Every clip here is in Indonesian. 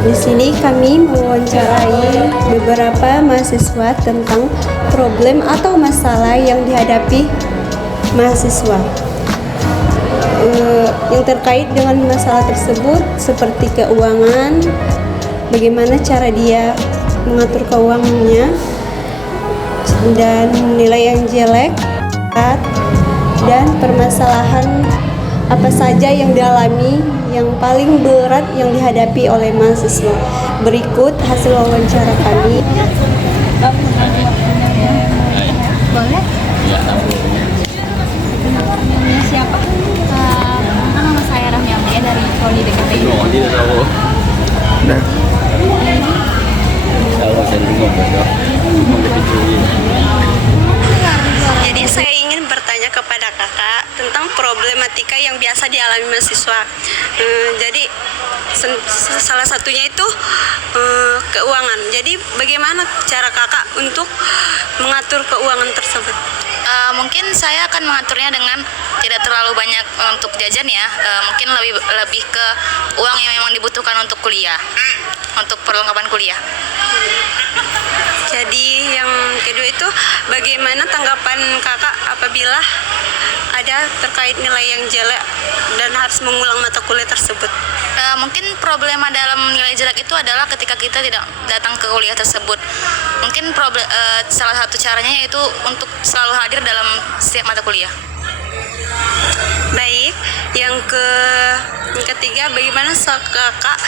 Di sini kami mewawancarai beberapa mahasiswa tentang problem atau masalah yang dihadapi mahasiswa. Yang terkait dengan masalah tersebut seperti keuangan, bagaimana cara dia mengatur keuangannya, dan nilai yang jelek, dan permasalahan apa saja yang dialami yang paling berat yang dihadapi oleh mahasiswa. Berikut hasil wawancara kami. Boleh? Namanya siapa? Nama saya Rahmi Amelia dari Prodi DKP. Jadi saya ingin bertanya kepada kakak tentang problematika yang biasa dialami mahasiswa. Jadi salah satunya itu keuangan. Jadi bagaimana cara kakak untuk mengatur keuangan tersebut? Mungkin saya akan mengaturnya dengan tidak terlalu banyak untuk jajan ya. Mungkin lebih ke uang yang memang dibutuhkan untuk kuliah, untuk perlengkapan kuliah. Jadi yang kedua itu bagaimana tanggapan kakak apabila ada terkait nilai yang jelek dan harus mengulang mata kuliah tersebut? Mungkin problema dalam nilai jelek itu adalah ketika kita tidak datang ke kuliah tersebut. Mungkin salah satu caranya yaitu untuk selalu hadir dalam setiap mata kuliah. Baik, yang ketiga, bagaimana kakak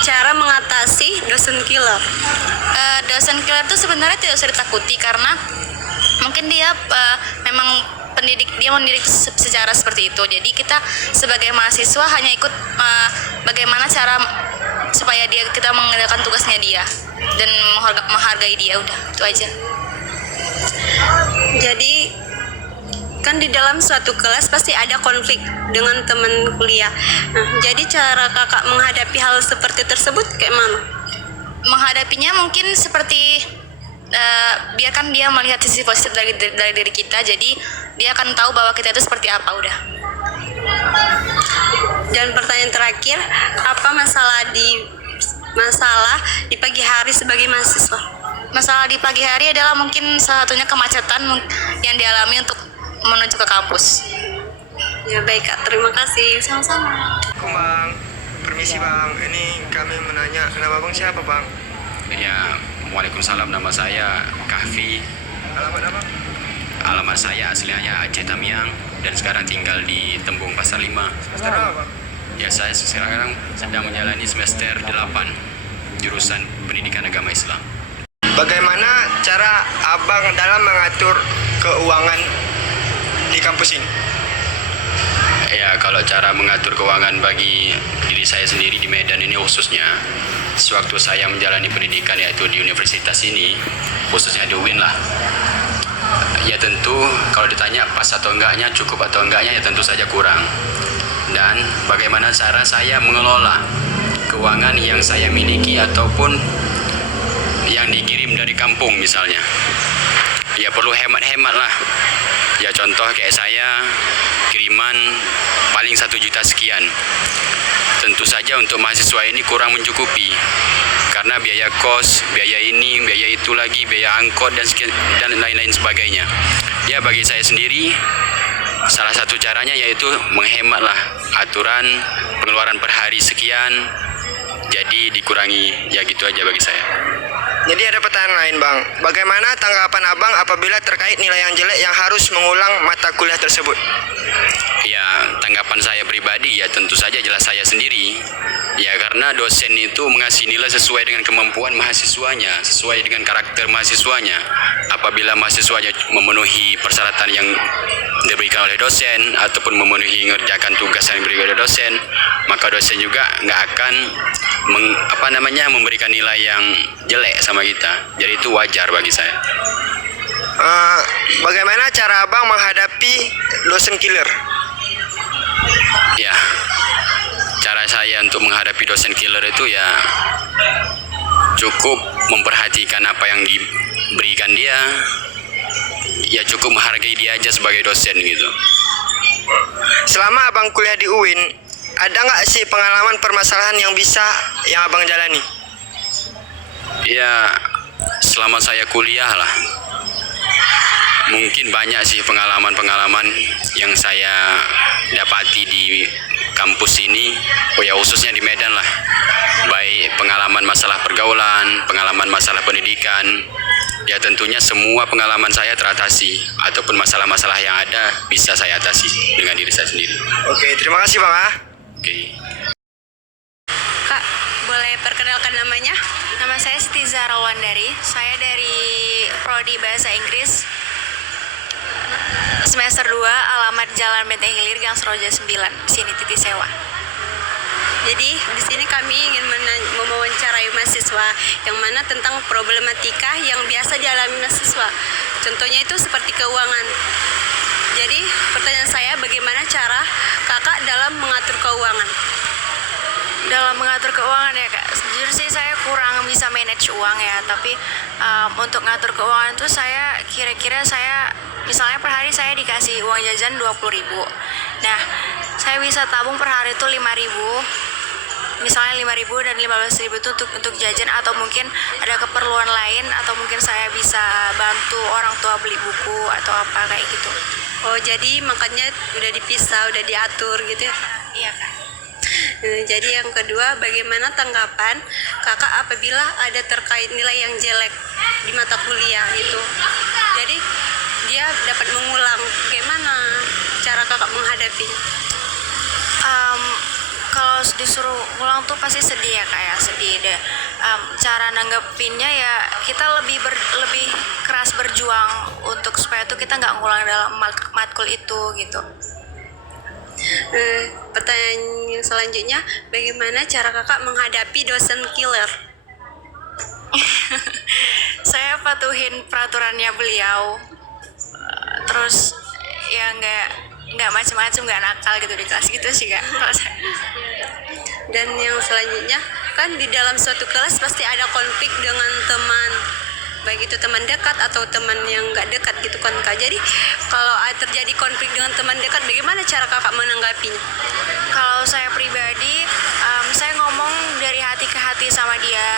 cara mengatasi dosen killer? Dosen killer itu sebenarnya tidak usah ditakuti karena mungkin dia memang dia mendidik secara seperti itu. Jadi kita sebagai mahasiswa hanya ikut bagaimana cara supaya kita mengerjakan tugasnya dia dan menghargai dia, udah itu aja. Jadi kan di dalam suatu kelas pasti ada konflik dengan teman kuliah. Nah, jadi cara kakak menghadapi hal seperti tersebut kayak mana? Menghadapinya mungkin seperti biarkan dia melihat sisi positif dari diri kita, jadi dia akan tahu bahwa kita itu seperti apa, udah. Dan pertanyaan terakhir, apa masalah di pagi hari sebagai mahasiswa? Masalah di pagi hari adalah mungkin salah satunya kemacetan yang dialami untuk menuju ke kampus. Ya baik kak, terima kasih. Sama-sama. Bang, permisi bang, ini kami menanya nama bang siapa bang? Ya, Waalaikumsalam, nama saya Kahfi. Alamat apa? Alamat saya aslinya Aceh Tamiang dan sekarang tinggal di Tembung Pasar 5. Semester apa bang? Ya, saya sekarang sedang menjalani semester 8 jurusan Pendidikan Agama Islam. Bagaimana cara abang dalam mengatur keuangan di kampus ini? Ya, kalau cara mengatur keuangan bagi diri saya sendiri di Medan ini khususnya, sewaktu saya menjalani pendidikan yaitu di universitas ini, khususnya di UIN lah. Ya tentu kalau ditanya pas atau enggaknya, cukup atau enggaknya, ya tentu saja kurang. Dan bagaimana cara saya mengelola keuangan yang saya miliki ataupun yang dikirim dari kampung misalnya. Ya perlu hemat-hemat lah. Ya contoh kayak saya kiriman paling 1 juta sekian. Tentu saja untuk mahasiswa ini kurang mencukupi karena biaya kos, biaya ini, biaya itu lagi, biaya angkot dan lain-lain sebagainya. Ya bagi saya sendiri salah satu caranya yaitu menghematlah aturan pengeluaran per hari sekian, jadi dikurangi, ya gitu aja bagi saya. Jadi ada pertanyaan lain bang, bagaimana tanggapan abang apabila terkait nilai yang jelek yang harus mengulang mata kuliah tersebut? Ya tanggapan saya pribadi ya tentu saja jelas saya sendiri. Ya karena dosen itu mengasih nilai sesuai dengan kemampuan mahasiswanya, sesuai dengan karakter mahasiswanya. Apabila mahasiswanya memenuhi persyaratan yang diberikan oleh dosen ataupun memenuhi mengerjakan tugas yang diberikan oleh dosen, maka dosen juga nggak akan memberikan nilai yang jelek sama kita. Jadi itu wajar bagi saya. Bagaimana cara abang menghadapi dosen killer? Ya, cara saya untuk menghadapi dosen killer itu ya cukup memperhatikan apa yang diberikan dia, ya cukup menghargai dia aja sebagai dosen gitu. Selama abang kuliah di UIN, ada nggak sih pengalaman permasalahan yang abang jalani? Ya, selama saya kuliah lah. Mungkin banyak sih pengalaman-pengalaman yang saya dapati di kampus ini, khususnya di Medan lah. Baik pengalaman masalah pergaulan, pengalaman masalah pendidikan. Ya tentunya semua pengalaman saya teratasi, ataupun masalah-masalah yang ada bisa saya atasi dengan diri saya sendiri. Oke, terima kasih Bang. Oke. Kak, boleh perkenalkan namanya? Nama saya Siti Zahra Wandari. Saya dari Prodi Bahasa Inggris semester 2, alamat Jalan Benteng Hilir, Gang Seroja 9, sini titik sewa. Jadi di sini kami ingin mewawancarai mahasiswa yang mana tentang problematika yang biasa dialami mahasiswa. Contohnya itu seperti keuangan. Jadi pertanyaan saya, bagaimana cara kakak dalam mengatur keuangan? Dalam mengatur keuangan ya Kak, jujur sih saya kurang bisa manage uang ya. Tapi untuk ngatur keuangan itu saya kira-kira misalnya per hari saya dikasih uang jajan 20.000. Nah, saya bisa tabung per hari itu 5.000. Misalnya 5.000 dan 15.000 itu untuk jajan, atau mungkin ada keperluan lain, atau mungkin saya bisa bantu orang tua beli buku atau apa kayak gitu. Oh, jadi makanya udah dipisah, udah diatur gitu ya? Iya Kak. Jadi yang kedua, bagaimana tanggapan kakak apabila ada terkait nilai yang jelek di mata kuliah itu? Jadi dia dapat mengulang, bagaimana cara kakak menghadapinya? Kalau disuruh ulang tuh pasti sedih ya Kak ya, sedih deh. Cara nanggepinnya ya kita lebih keras berjuang untuk supaya tuh kita nggak ngulang dalam matkul itu gitu. Pertanyaan yang selanjutnya, bagaimana cara kakak menghadapi dosen killer? Saya patuhin peraturannya beliau, terus ya nggak macam-macam, nggak nakal gitu di kelas gitu sih Kak. Dan yang selanjutnya, kan di dalam suatu kelas pasti ada konflik dengan teman, baik itu teman dekat atau teman yang nggak dekat gitu kan Kak. Jadi kalau terjadi konflik dengan teman dekat, bagaimana cara kakak menanggapinya? Kalau saya pribadi, saya ngomong dari hati ke hati sama dia,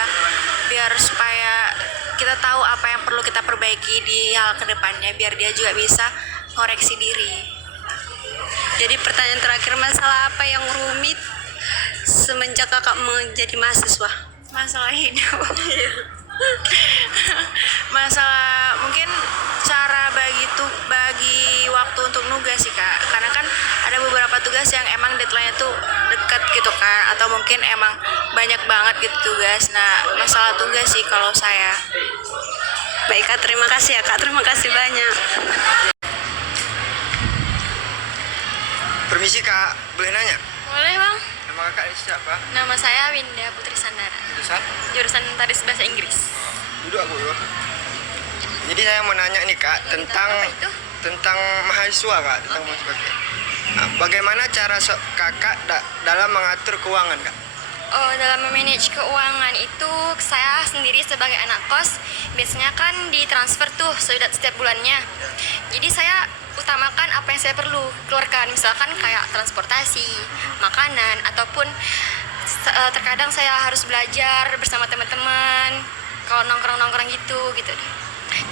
biar supaya kita tahu apa yang perlu kita perbaiki di hal kedepannya, biar dia juga bisa koreksi diri. Jadi pertanyaan terakhir, masalah apa yang rumit semenjak kakak menjadi mahasiswa? Masalah hidup. Masalah mungkin cara bagi waktu untuk nugas sih Kak, karena kan ada beberapa tugas yang emang deadline-nya tuh dekat gitu kan, atau mungkin emang banyak banget gitu tugas. Nah, masalah tugas sih kalau saya. Baik Kak, terima kasih ya Kak, terima kasih banyak. Permisi Kak, boleh nanya? Boleh Bang. Nama kakak siapa? Nama saya Winda Putri Sandara. Jurusan Taris Bahasa Inggris. Duduk aku dulu. Jadi saya mau nanya nih Kak tentang mahasiswa Kak, tentang mahasiswa. Nah, bagaimana cara kakak dalam mengatur keuangan Kak? Oh, dalam memanage keuangan itu saya sendiri sebagai anak kos biasanya kan ditransfer tuh setiap bulannya. Jadi saya utamakan apa yang saya perlu keluarkan, misalkan kayak transportasi, makanan, ataupun terkadang saya harus belajar bersama teman-teman kalau nongkrong gitu deh.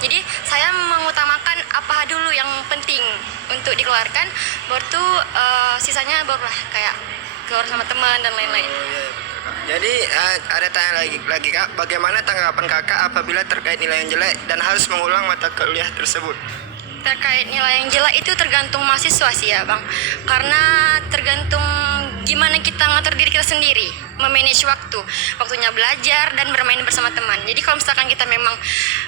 Jadi saya mengutamakan apa dulu yang penting untuk dikeluarkan, baru tuh sisanya barulah kayak keluar sama teman dan lain-lain. Jadi ada tanya lagi Kak, bagaimana tanggapan kakak apabila terkait nilai yang jelek dan harus mengulang mata kuliah tersebut? Terkait nilai yang jelek itu tergantung mahasiswa sih ya Bang, karena tergantung gimana kita ngatur diri kita sendiri, memanage waktunya belajar dan bermain bersama teman. Jadi kalau misalkan kita memang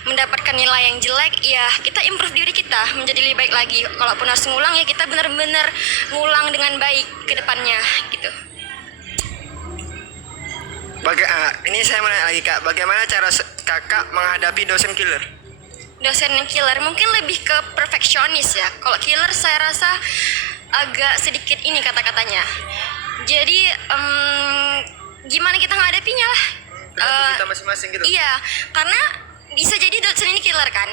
mendapatkan nilai yang jelek, ya kita improve diri kita menjadi lebih baik lagi. Kalaupun harus ngulang, ya kita benar-benar ngulang dengan baik ke depannya gitu. Ini saya mau nanya lagi Kak, bagaimana cara kakak menghadapi dosen killer? Dosen yang killer mungkin lebih ke perfeksionis ya. Kalau killer saya rasa agak sedikit ini kata-katanya. Jadi gimana kita menghadapinya lah. Kita masing-masing gitu? Iya, karena bisa jadi dosen ini killer kan.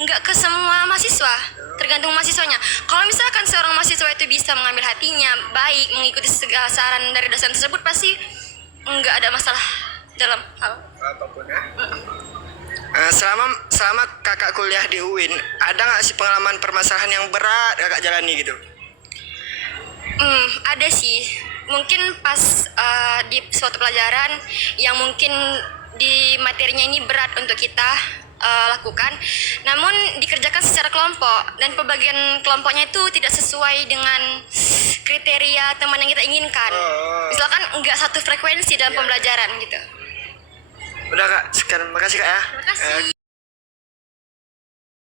Nggak ke semua mahasiswa. tergantung mahasiswanya. Kalau misalkan seorang mahasiswa itu bisa mengambil hatinya baik, mengikuti segala saran dari dosen tersebut, pasti nggak ada masalah dalam hal apapun ya. Selama kakak kuliah di UIN, ada nggak sih pengalaman permasalahan yang berat kakak jalani gitu? Ada sih. Mungkin pas di suatu pelajaran yang mungkin di materinya ini berat untuk kita lakukan, namun dikerjakan secara kelompok dan pembagian kelompoknya itu tidak sesuai dengan kriteria teman yang kita inginkan. Misalkan nggak satu frekuensi dalam pembelajaran gitu. Udah kak, sekian, makasih kak ya. Terima kasih.